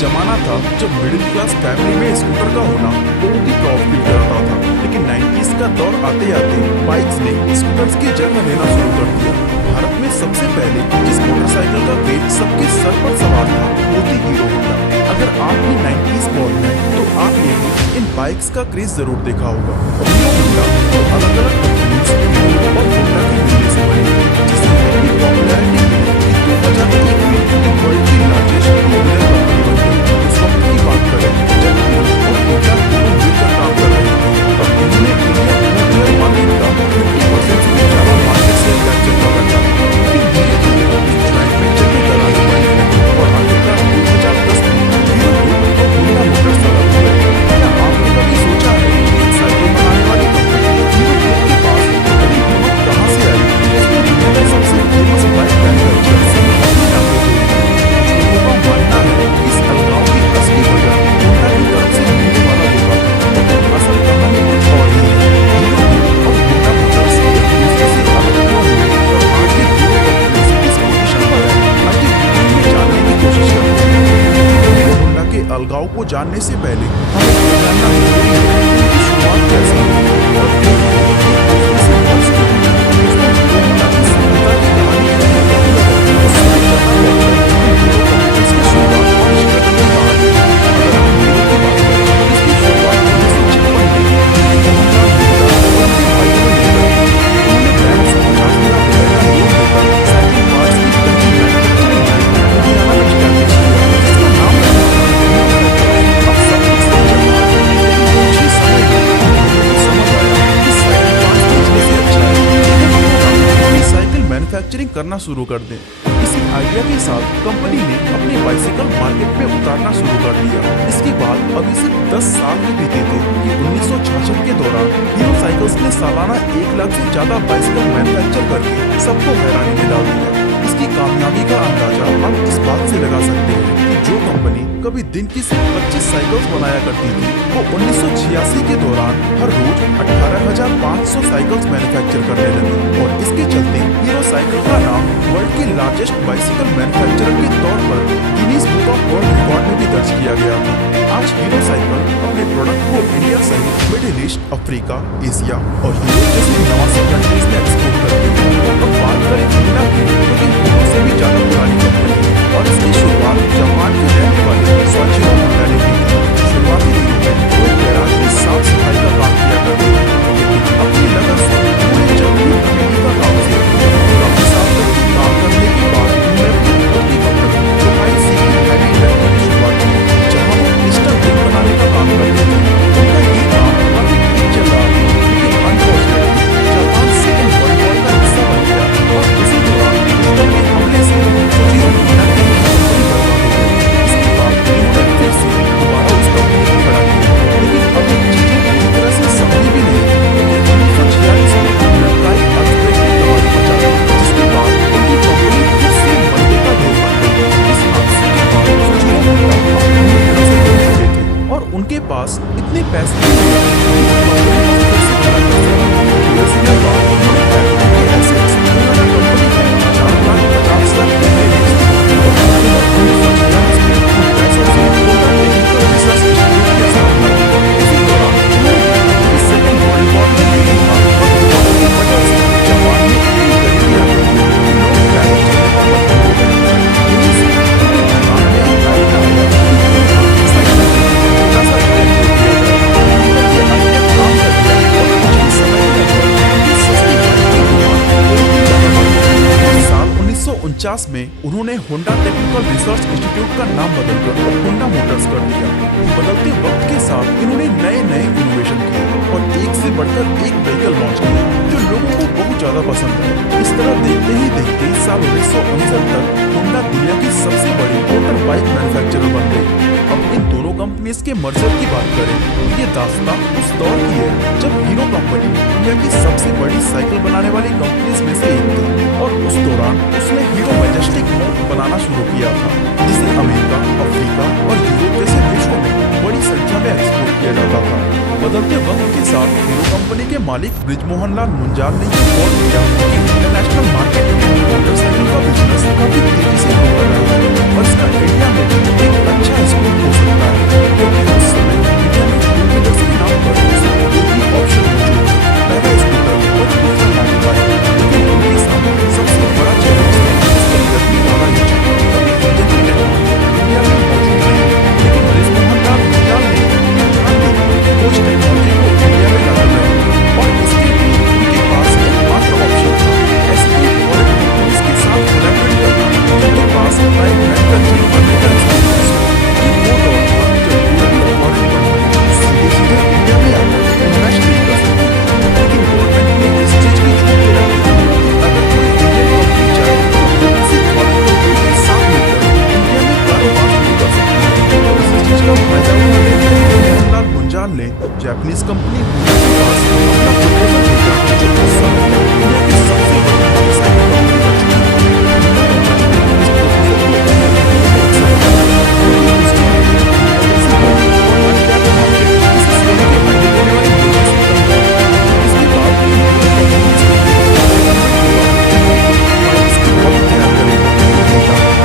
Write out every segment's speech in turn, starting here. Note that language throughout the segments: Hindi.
जमाना था जब मिडिल क्लास फैमिली में स्कूटर का होना बहुत ही प्राउड फील कराता था, लेकिन 90s का दौर आते आते बाइक्स ने स्कूटर्स की जगह लेना शुरू कर दिया। भारत में सबसे पहले जिस मोटरसाइकिल का क्रेज सबके सर पर सवार था वो थी हीरो होंडा। अगर आप भी 90s बॉर्न हैं तो आपने भी इन बाइक्स का क्रेज जरूर देखा होगा। हीरो होंडा तो अलग अलग कंपनीज हीरो और होंडा की मिलने से बनी थी, जिसने इतनी पॉपुलैरिटी मिली कि 2001 में ये वर्ल्ड की लार्जेस्ट टू व्हीलर कंपनी बन गई। उस वक्त की बात करें जब हीरो और होंडा दोनों मिलकर काम कर रहे थे, तब इन्होंने इंडिया टू व्हीलर मार्केट का 50% से भी ज्यादा मार्केट शेयर कैप्चर कर रखा। लेकिन धीरे धीरे ज्वाइंट वेंचर के दलाली बढ़ने लगी और आखिरकार 2010 में हीरो ग्रुप और होंडा मोटर्स अलग हुए। क्या आपने कभी सोचा है कि एक साइकिल बनाने वाली कंपनी हीरो ग्रुप के पास इतनी हिम्मत कहाँ से आई? इसमें दुनिया का सबसे फेमस बाइक मैन्युफैक्चरर से अपनी नामें जोड़ी। कुछ लोगों का मानना है कि इस अलगाव की असली वजह होंडा की तरफ से मिलने वाला धोखा था, लेकिन असल कहानी कुछ और ही है। हीरो ग्रुप और होंडा मोटर्स एक दूसरे से अलग क्यों हुए और आज ये दोनों कंपनीज किस पोजीशन पर है, आज ये वीडियो में जानने की कोशिश करते हैं। हीरो होंडा के अलगाव को जानने से पहले हमें ये जानना जरूरी है कि इनकी शुरुआत कैसे हुई और क्यों हुई। एक दूसरे से बस क्यों हुई। दोस्तों, हीरो होंडा की सफलता की कहानी है उससे भी जानना होगा कि हीरो कंपनीज की शुरुआत और स्ट्रगल की कहानी है। अगर हम हीरो की बात करें तो इसकी शुरुआत 1956 में मोहनलाल नेहरू और उनके भाइयों ने मिलकर की। उन्होंने बैंक से 50,000 रुपए का लोन लेकर साइकिल पार्ट्स की पहली मैन्युफैक्चरिंग लाइन लुधियाना में स्टैब्लिश किया, जिसका नाम रखा अब सब कुछ सही चल रहा था, लेकिन कुछ ही समय में उनको समझ आया कि साइकिल पार्ट्स बेचने से अच्छा है कि साइकिल मैन्युफैक्चरिंग करना शुरू कर दें। इसी आइडिया के साथ कंपनी ने अपनी बाइसिकल मार्केट में उतारना शुरू कर दिया। इसके बाद अभी सिर्फ 10 साल ही बीते थे कि 1966 के दौरान हीरो साइकिल्स ने सालाना 1 लाख से ज्यादा बाइसिकल मैन्युफैक्चर करके सबको हैरानी में डाल दिया। इसकी कामयाबी का अंदाजा हम इस बात से लगा सकते हैं कि जो कंपनी कभी दिन की सिर्फ 25 साइकिल्स बनाया करती थी, वो 1986 के दौरान हर रोज 18,500 साइकिल्स मैन्युफैक्चर करने लगी और इसके चलते हीरो साइकिल का नाम वर्ल्ड की लार्जेस्ट बाइसिकल मैन्युफैक्चरर के तौर पर Guinness book of world record में भी दर्ज किया गया था। आज हीरो साइकिल अपने प्रोडक्ट को इंडिया सहित मिडिल ईस्ट, अफ्रीका, एशिया और यूरोप जैसी 89 कंट्रीज में एक्सपोर्ट करती है। अब बात करें होंडा की, तो ये हीरो से भी ज्यादा पुरानी कंपनी है और इसकी शुरुआत जापान के रहने वाले सोइचिरो होंडा ने की थी। शुरुआती दिनों में वो एक गैराज में साफ सफाई का काम किया करते थे, लेकिन अपनी लगन से उन्होंने जल्दी कमेटी का काम सीखा। काफी साल तक काम करने के बाद उन्होंने अपनी खुद की कंपनी टोकाई सीकी हैवी इलेक्ट्रिक की शुरुआत की, जहाँ वो क्रिस्टल रिंग बनाने का काम करते थे। उनका ये काम काफी ठीक चल रहा था, लेकिन unfortunately Japan second world war का हिस्सा बन गया और उसी दौरान क्रिस्टल के हमले से सोइचिरो होंडा की कंपनी बर्बाद हो गई। इसके बाद उन्होंने फिर से दोबारा उस कंपनी को खड़ा किया, लेकिन अभी चीजें पूरी तरह से संभली भी नहीं थी क्योंकि 1946 में लंकाई अर्थक्वेक ने तबाही मचा दी, जिसके बाद उनकी कंपनी फिर से मंदे का ढेर बन गई। इस हादसे के बाद सोइचिरो होंडा पूरी तरह से डूब चुके थे और उनके पास इतने पैसे नहीं थे कि वो कंपनी को फिर से खड़ा कर सकें। थोड़े समय बाद उन्होंने फैक्ट्री के एसेट्स होंडा कंपनी में 4,50,00,000 रुपए बेच दिए और बाद में 1946 में उन पैसों से होंडा टेक्निकल रिसर्च इंस्टीट्यूट की स्थापना की। इसी दौरान उन्होंने सेकेंड वर्ल्ड वॉर में नहीं था और दोनों की वजह से जापान में इतनी गरीबी आ गई कि लोग पैदल चलने पर मजबूर हो गए। यहीं से उनके दिमाग में एक आइडिया आया कि क्यों ना साइकिल में छोटा सा इलेक्ट्रिक किया जाए। उन्होंने ये आइडिया काम कर दिया और कुछ ही समय के अंदर उनकी सस्ती बाइक की डिमांड बहुत ही ज्यादा बढ़ गई। साल 1949 में उन्होंने होंडा टेक्निकल रिसर्च इंस्टीट्यूट का नाम बदलकर होंडा मोटर्स कर दिया। बदलते वक्त के साथ इन्होंने नए नए इनोवेशन किए और एक से बढ़कर एक व्हीकल लॉन्च किया जो लोगों को बहुत ज्यादा पसंद है। इस तरह देखते ही देखते साल 1959 तक होंडा दुनिया की सबसे बड़ी मोटर बाइक मैन्युफैक्चरर बन गई। अब इन दोनों कंपनीज के मर्जर की बात करें तो ये दास्तां उस दौर की है जब हीरो कंपनी दुनिया की सबसे बड़ी साइकिल बनाने वाली कंपनीज में से एक थी और उस दौरान उसने हीरो मैजेस्टिक बनाना शुरू किया था, जिसे अमेरिका, अफ्रीका और यूरोप जैसे देशों में बड़ी संख्या में एक्सपोर्ट किया जाता था। बदलते वक्त के साथ हीरो कंपनी के मालिक ब्रिजमोहन लाल मुंजाल ने ये गौर किया कि इंटरनेशनल मार्केट में मोटरसाइकिल का बिजनेस काफी तेजी से ग्रो कर रहा है और इसका इंडिया में भी एक अच्छा स्कोप जान लें, जापानीज कंपनी होंडा के पास अपना प्रपोजल भेजा जो उस समय तक दुनिया की सबसे बड़ी मोटरसाइकिल कंपनी बन चुकी थी। होंडा कंपनी ने इस प्रपोजल को एक्सेप्ट किया क्योंकि उसके लिए ऐसी बड़ी और अनटैप्ड मार्केट किसी सोने के अंडे देने वाली प्रोजेक्ट से कम है। इसके बाद होंडा कंपनी बाइक्स की बॉडी तैयार करेगा,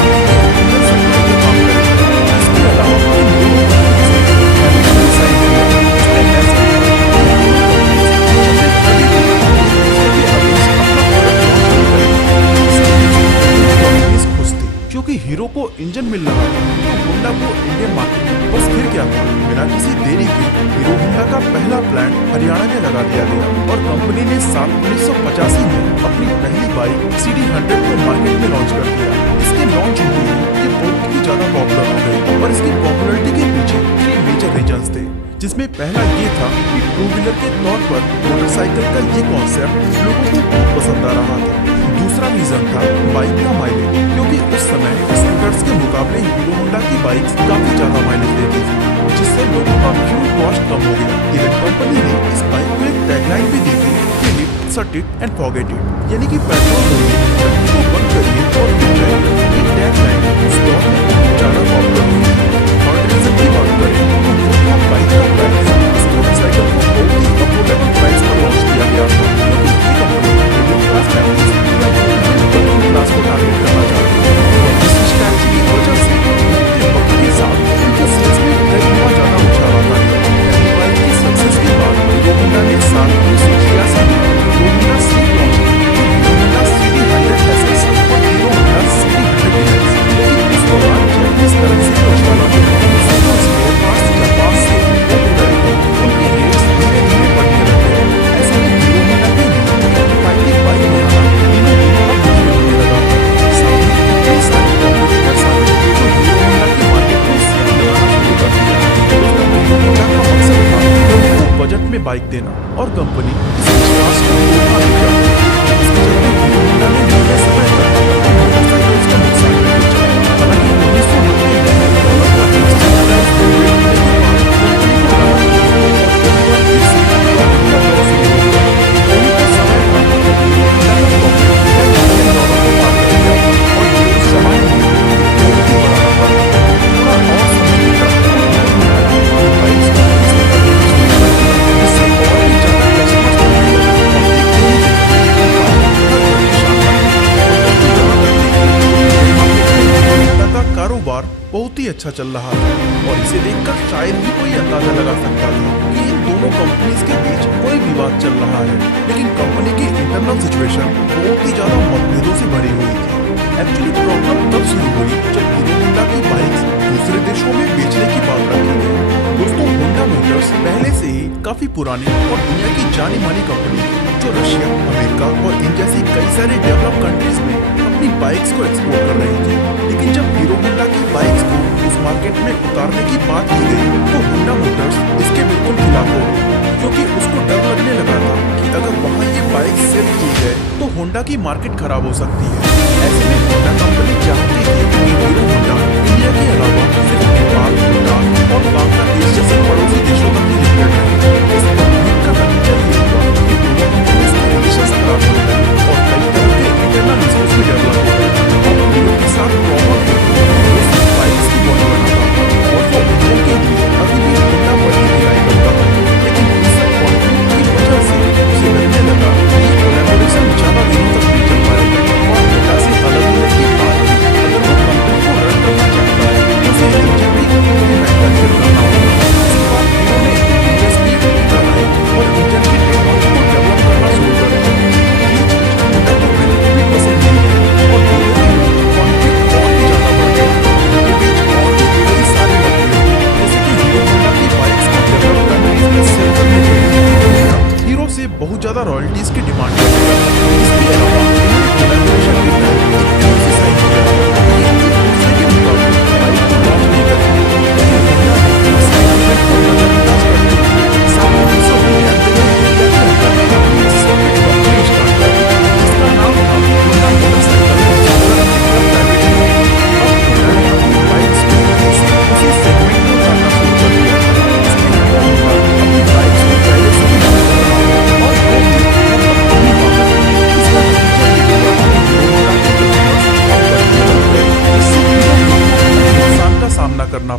होंडा इंजन सप्लाई का काम करेगा। इसके अलावा इन दोनों कंपनीज ने एमओयू साइन किया जिसमें ऐसा लिखा कि दोनों कंपनीज जब तक कभी भी एक दूसरे के अगेंस्ट अपना प्रोडक्ट लॉन्च नहीं करेंगी। इसके पीछे दोनों कंपनीज खुश थी क्योंकि हीरो को इंजन मिल रहा था तो होंडा को इंडियन मार्केट। बस फिर क्या था, बिना किसी देरी के हीरो होंडा का पहला प्लांट हरियाणा में लगा दिया गया और कंपनी ने साल 1985 में अपनी पहली बाइक CD100 को मार्केट में लॉन्च कर दिया। इसके लॉन्च होते ही ये बहुत ही ज्यादा पॉपुलर हो गई और इसकी पॉपुलैरिटी के पीछे 3 मेजर रीजंस थे, जिसमें पहला ये था कि टू व्हीलर के तौर पर मोटरसाइकिल का ये कॉन्सेप्ट लोगों को खूब पसंद आ रहा था। दूसरा रीजन था बाइक का माइलेज, क्योंकि उस समय स्कूटर्स के मुकाबले हीरो होंडा की बाइक्स काफी ज्यादा माइलेज देती थी, जिससे लोगों का फ्यूल कॉस्ट कम हो गया। इवन कंपनी ने इस बाइक को एक टैगलाइन भी दी थी, fill it, set it and forget it, यानी कि पेट्रोल भरिए, टंकी को बंद करिए और गिर जाइए। ये टैगलाइन उस दौर में बहुत ज्यादा पॉपुलर हुई थी। थर्ड रीजन की बात करें तो वो था बाइक का प्राइस। इस मोटरसाइकिल को बहुत ही अफोर्डेबल प्राइस पर लॉन्च किया गया था क्योंकि ये कंपनी मिडिल क्लास फैमिलीज या वर्किंग क्लास को टारगेट करना चाहती थी। इस स्ट्रैटेजी की वजह से बीते वक्त के साथ उनके सेल्स में कई गुना ज्यादा उछाल आता है। पहली बाइक की सक्सेस के बाद हीरो होंडा ने साल 1986 में हीरो होंडा स्लीप लॉन्च की, हीरो होंडा CD100 SS और हीरो होंडा CD100 डिलक्स। लेकिन इस दौरान जापानीज करेंसी का उछाल आ गया, इसलिए स्पेयर पार्ट्स जापान से इम्पोर्ट हो रहे थे, उनके रेट्स धीरे धीरे बढ़ने लगे। ऐसे में हीरो होंडा के लिए किफायती बाइक बनाना दिनों दिन अब मुश्किल होने लगा। साथ ही कई सारे कॉम्पिटिटर्स आ गए जो हीरो होंडा की मार्केट में सीढ़ी लगाना शुरू कर दिया। दोस्तों, हीरो होंडा का मकसद था लोगों को बजट में बाइक देना और कंपनी इस विश्वास को तोड़ना नहीं चाहती। इसके चलते हीरो होंडा ने लंबे समय तक अपने मोटरसाइकिल्स का नुकसान नहीं बेचा। हालांकि 1990 में डॉलर का एक स्टैंडर्डाइज्ड रेट मिलने के बाद कंपनी को राहत मिली और एक बार फिर से प्रॉफिट का दौर शुरू हो गया। यही तो समय था जब हीरो होंडा का प्रॉफिट $10 बिलियन को पार कर गया और ये उस जमाने में बहुत ही बड़ा नंबर था। थोड़ा और समय बीता तो हीरो होंडा ने अपनी बाइक्स को इस तरह देना शुरू कर दिया जिससे और भी ज्यादा कस्टमर्स मिलने लगे और देखते ही देखते ये बाइक हर तरह की शानदार थी। दोस्तों, जहाँ तक देखिए हीरो होंडा का कारोबार बहुत ही अच्छा चल रहा था और इसे देखकर शायद ही कोई अंदाजा लगा सकता था कि इन दोनों कंपनीज के बीच कोई विवाद चल रहा है। लेकिन कंपनी की इंटरनल सिचुएशन बहुत ही ज्यादा मतभेदों से भरी हुई थी। एक्चुअली प्रॉब्लम तब शुरू हुई जब हीरो होंडा की बाइक्स दूसरे देशों में बेचने की बात रखी गई। दोस्तों, होंडा मोटर्स पहले से ही काफी पुरानी और दुनिया की जानी मानी कंपनी थी जो रशिया, अमेरिका और इन जैसी कई सारी डेवलप कंट्रीज में अपनी बाइक्स को एक्सपोर्ट कर रही थी। लेकिन जब हीरो होंडा की बाइक्स को उस मार्केट में उतारने की बात की गई तो होंडा मोटर्स इसके बिल्कुल खिलाफ हो गई, क्योंकि उसको डर लगने लगा था कि अगर वहाँ ये बाइक सेल किए गए तो होंडा की मार्केट खराब हो सकती है। ऐसे में होंडा कंपनी चाहती थी कि हीरो होंडा इंडिया के अलावा सिर्फ नेपाल, भूटान और बांग्लादेश जैसे पड़ोसी देशों तक ही लिमिटेड रहे। इस तकनीक का नतीजा ये हुआ कि दोनों कंपनीज के रिलेशंस खराब होने लगे और कई तरह के इंटरनल इश्यूज भी डेवलप हो गए। अब हीरो के साथ प्रॉब्लम थी कि वो सिर्फ बाइक्स की बॉडी बनाता था और वो इंजन के लिए अभी भी होंडा बड़ी डिजाइन करता था। लेकिन इस सब कॉन्फ्लिक्ट की वजह से उसे लगने लगा कि ये कोलैबोरेशन ज्यादा दिनों तक नहीं चल पाएगा और होंडा से अलग होने के बाद भी अगर वो कंपनी को रन करना चाहता है तो उसे इंजन भी उन्हें मैन्युफैक्चर करना होगा। इसके बाद हीरो ने इंडस्ट्री बनाई और इंजन की टेक्नोलॉजी को डेवलप करना शुरू कर दिया। ये चीज होंडा को बिल्कुल भी पसंद नहीं आई और दोनों के बीच कॉन्फ्लिक्ट और भी ज्यादा बढ़ गया। उनके बीच और भी कई सारे मतभेद थे, जैसे कि हीरो होंडा की बाइक्स को डेवलप कंट्रीज में सेल करने के लिए हीरो से बहुत ज्यादा रॉयल्टीज की डिमांड करने लगा। इसके अलावा इन्होंने कोलैबोरेशन के टाइम एक एमओयू साइन किया कि ये एक दूसरे के मुकाबले बाइक को लॉन्च नहीं करेंगे। लेकिन होंडा ने इस एग्रीमेंट को नजरअंदाज करते हुए साल 1999 में इंडिया के अंदर अपनी एक सेपरेट कंपनी स्टार्ट कर दी जिसका नाम था होंडा मोटरसाइकिल प्राइवेट लिमिटेड। अब होंडा ने अपनी बाइक्स को उसी सेगमेंट में उतारना शुरू कर दिया। इसमें होंडा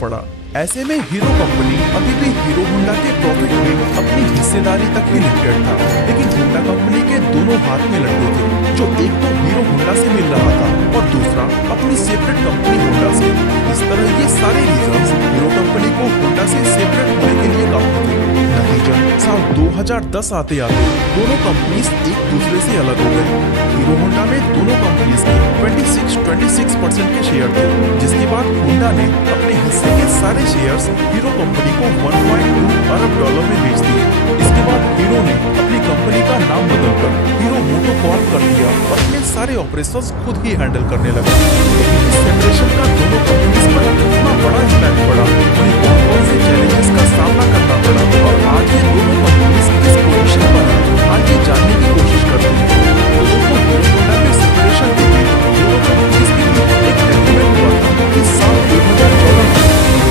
पड़ा। ऐसे में हीरो कंपनी अभी भी हीरो होंडा के प्रॉफिट में अपनी हिस्सेदारी तक ही लिमिटेड था, लेकिन होंडा कंपनी के दोनों हाथ में लड्डू थे, जो एक तो हीरो होंडा से मिल रहा था और दूसरा अपनी सेपरेट कंपनी होंडा से। इस तरह ये सारे रीजंस हीरो कंपनी को होंडा से सेपरेट होने के लिए काफी थे। नतीजा साल 2010 आते आते दोनों कंपनीज एक दूसरे से अलग हो गई। हीरो होंडा में दोनों कंपनीज के 26% के शेयर थे, जिसके बाद होंडा ने अपने हिस्से के सारे शेयर्स हीरो कंपनी को 1.2 अरब डॉलर में बेच दिए। इसके बाद हीरो ने अपनी कंपनी का नाम बदलकर हीरो मोटोकॉर्प कर दिया और अपने सारे ऑपरेशंस खुद ही हैंडल करने लगा। इस सेपरेशन का दोनों कंपनीज पर कितना बड़ा इम्पैक्ट पड़ा, उन्हें कौन से चैलेंजेस का सामना करना पड़ा और आज ये दोनों कंपनीज किस पोजीशन पर है, आज ये जानने की कोशिश करते हैं। दोस्तों, हीरो होंडा के सेपरेशन के लिए दोनों कंपनीज के बीच एक एग्रीमेंट हुआ था कि साल 2014 में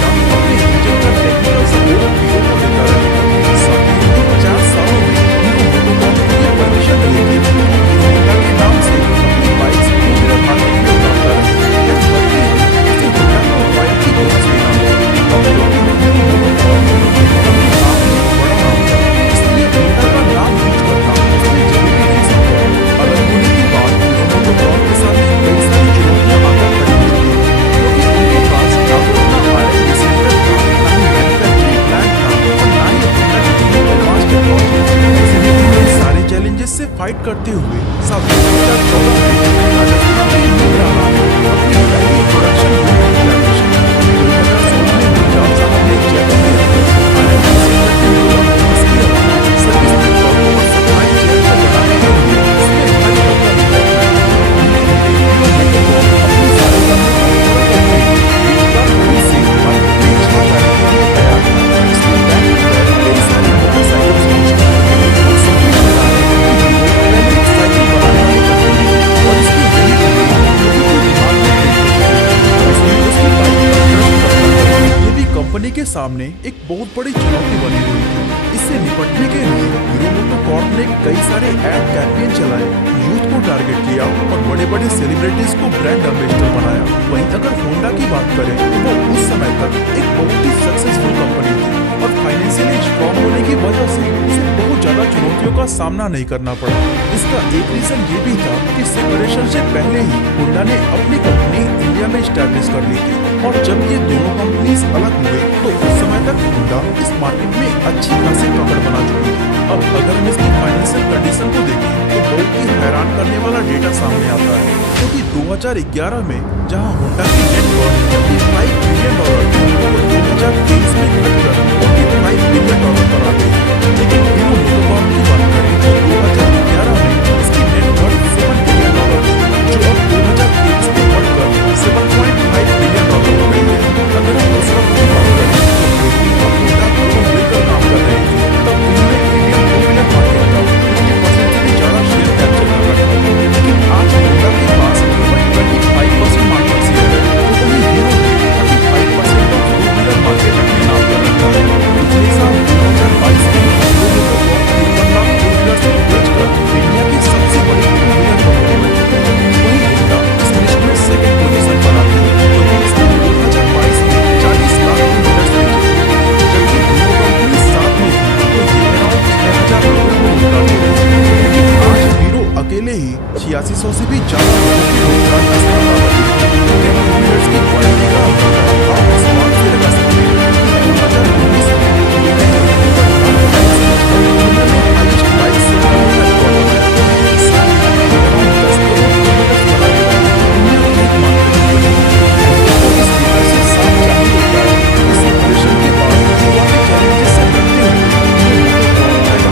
अपने इंजन का टेक्निकल सपोर्ट हीरो को देता रहेगा। साथ ही 4 सालों में हीरो मोटोकॉर्प को ये परमिशन मिलेगी कि हीरो होंडा के नाम से अपनी बाइक्स पूरे मार्केट में उतारता रहे। इस बदले इसे होंडा को रॉयल्टी बोनस देना होगा। अब क्योंकि हीरो मोटोकॉर्प अपने आप में बड़ा नाम था, इसलिए होंडा का नाम यूज करना उसने जरूरी नहीं समझा। अलग होने के बाद हीरो मोटोकॉर्प के सामने कई सारी चुनौतियां आकर खड़ी होती हैं, क्योंकि उनके पास ना तो अपना R&D सेंटर था, ना ही मैन्युफैक्चरिंग प्लांट था और ना ही होंडा की एडवांस टेक्नोलॉजी। इसलिए इन सारे चैलेंजेस से फाइट करते हुए साल 2014 में राजस्थान के नीमराला में अपनी पहली प्रोडक्शन यूनिट की इनॉग्रेशन 2016 में पंजाब साहब ने जयपुर में R&D सेंटर के दौरान इसके अलावा सर्विस नेटवर्क और सप्लाई चेन को बढ़ाने के लिए इसमें हर तरह का डेवलपमेंट हमने हीरो मोटोकॉर्प अपनी सारी कंपनी एक बार फिर से मार्केट में छा जाने के लिए तैयार था। इसलिए बैक टू बैक कई सारी मोटरसाइकिल्स लॉन्च की और सभी बता रहे हैं कि हीरो पहले एक साइकिल बनाने वाली कंपनी है और इसकी यही कंपनी लोगों के दिमाग में क्लिक हो चुकी है। इसलिए उसकी बाइक का ट्रस्ट करना ये भी कंपनी के सामने एक बहुत बड़ी चुनौती बनी हुई थी। इससे निपटने के लिए हीरो मोटोकॉर्प ने कई सारे एड कैंपेन चलाए, यूथ को टारगेट किया और बड़े बड़े सेलिब्रिटीज को ब्रांड एम्बेसडर बनाया। वहीं अगर होंडा की बात करें तो वो उस समय तक एक बहुत ही सक्सेसफुल कंपनी थी और फाइनेंशियली स्ट्रॉन्ग होने की वजह से उसे बहुत ज्यादा चुनौतियों का सामना नहीं करना पड़ा। इसका एक रीजन ये भी था कि सेपरेशन से पहले ही होंडा ने अपनी कंपनी इंडिया में स्टैब्लिश कर ली थी और जब ये दोनों कंपनीज अलग हुए तो उस समय तक होंडा इस मार्केट में अच्छी खासी पकड़ बना चुकी थी। अब अगर हम इसकी फाइनेंशियल कंडीशन को देखें तो बहुत ही हैरान करने वाला डेटा सामने आता है, क्योंकि 2011 में जहां होंडा की नेट वर्थ $55 बिलियन थी,